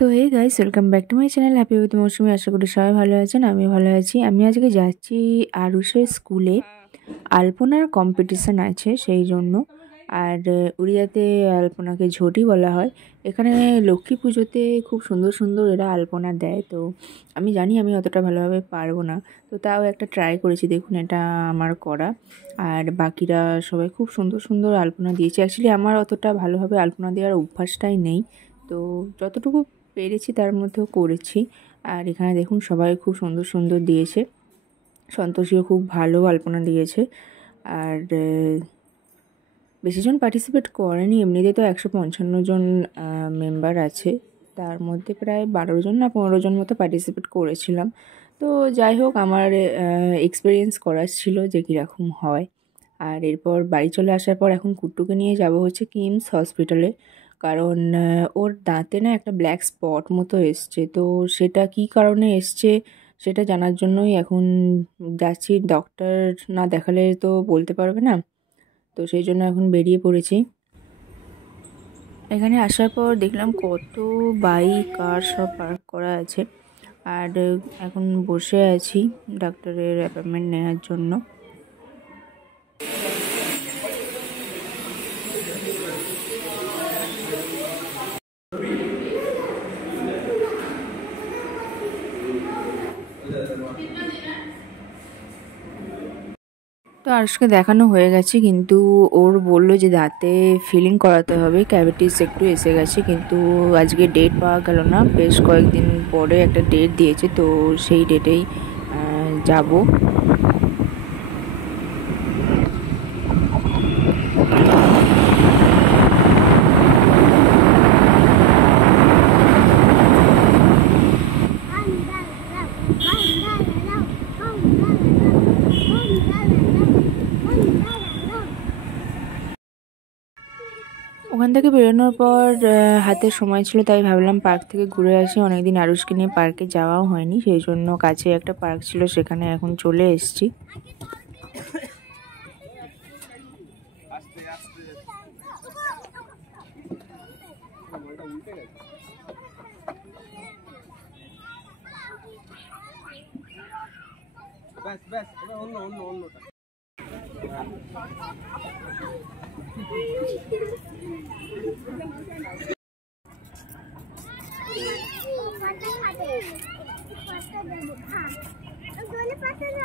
So hey guys, welcome back to my channel happy with Mousumi. আশা করি সবাই ভালো আছেন, আমি ভালো আছি। আমি আজকে যাচ্ছি আরুষের স্কুলে, আলপনার কম্পিটিশান আছে সেই জন্য। আর উড়িয়াতে আলপনাকে ঝটি বলা হয়। এখানে লক্ষ্মী পুজোতে খুব সুন্দর সুন্দর এরা আলপনা দেয়। তো আমি জানি আমি অতটা ভালোভাবে পারবো না, তো তাও একটা ট্রাই করেছি। দেখুন, এটা আমার করা। আর বাকিরা সবাই খুব সুন্দর সুন্দর আলপনা দিয়েছে। অ্যাকচুয়ালি আমার অতটা ভালোভাবে আলপনা দেওয়ার অভ্যাসটাই নেই, তো যতটুকু পেরেছি তার মধ্যেও করেছি। আর এখানে দেখুন সবাই খুব সুন্দর সুন্দর দিয়েছে। সন্তোষীও খুব ভালো আলপনা দিয়েছে। আর বেশিজন পার্টিসিপেট করেনি, এমনিতে তো 155 জন মেম্বার আছে, তার মধ্যে প্রায় 12 জন না 15 জন মতো পার্টিসিপেট করেছিলাম। তো যাই হোক, আমার এক্সপিরিয়েন্স করার ছিল যে কীরকম হয়। আর এরপর বাড়ি চলে আসার পর এখন কুট্টুকে নিয়ে যাব হচ্ছে কিমস হসপিটালে, কারণ ওর দাঁতে না একটা ব্ল্যাক স্পট মতো এসছে। তো সেটা কী কারণে এসছে সেটা জানার জন্যই এখন যাচ্ছি। ডক্টর না দেখালে তো বলতে পারবে না, তো সেই জন্য এখন বেরিয়ে পড়েছি। এখানে আসার পর দেখলাম কত বাইক কার সব পার্ক করা আছে। আর এখন বসে আছি ডাক্তারের অ্যাপয়েন্টমেন্ট নেওয়ার জন্য। তো আরুষকে দেখানো হয়ে গেছে, কিন্তু ওর বলল যে দাঁতে ফিলিং করাতে হবে, ক্যাভিটিস একটু এসে গেছে। কিন্তু আজকে ডেট পাওয়া গেল না, বেশ কয়েকদিন পরে একটা ডেট দিয়েছে, তো সেই ডেটেই যাব। ওখান থেকে বেরোনোর পর হাতে সময় ছিল, তাই ভাবলাম পার্ক থেকে ঘুরে আসি। অনেকদিন আরুষকে নিয়ে পার্কে যাওয়াও হয়নি, সেই জন্য কাছে একটা পার্ক ছিল, সেখানে এখন চলে এসেছি।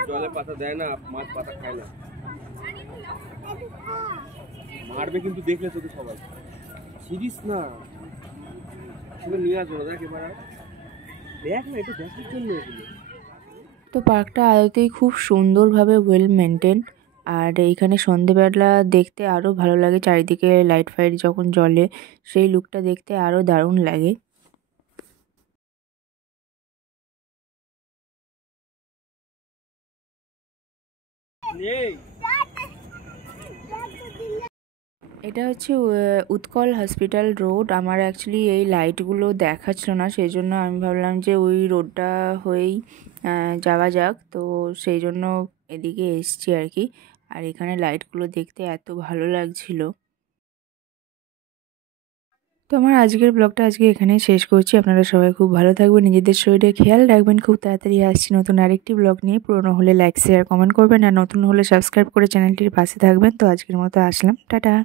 জলে পাতা দেয় না, মাছ পাতা খায় না। মারবে কিন্তু, দেখলে তো সবাই সিরিজ না নিয়ে আসবো না। দেখ এবার দেখ না, এটা দেখার জন্য এগুলো। তো পার্কটা আদতেই খুব সুন্দরভাবে ওয়েল মেনটেন। আর এইখানে সন্ধেবেলা দেখতে আরও ভালো লাগে, চারিদিকে লাইট ফাইট যখন জ্বলে সেই লুকটা দেখতে আরও দারুণ লাগে। এটা হচ্ছে উৎকল হসপিটাল রোড। আমার অ্যাকচুয়ালি এই লাইটগুলো দেখাচ্ছিল না, সেই জন্য আমি ভাবলাম যে ওই রোডটা হয়েই যাওয়া যাক, তো সেই জন্য এদিকে এসছি আর কি। আর এখানে লাইটগুলো দেখতে এত ভালো লাগছিল। তো আমার আজকের ব্লগটা আজকে এখানেই শেষ করছি। আপনারা সবাই খুব ভালো থাকবেন, নিজেদের শরীরে খেয়াল রাখবেন। খুব তাড়াতাড়ি আসছি নতুন আরেকটি ব্লগ নিয়ে। পুরনো হলে লাইক শেয়ার কমেন্ট করবেন, আর নতুন হলে সাবস্ক্রাইব করে চ্যানেলটির পাশে থাকবেন। তো আজকের মতো আসলাম, টাটা।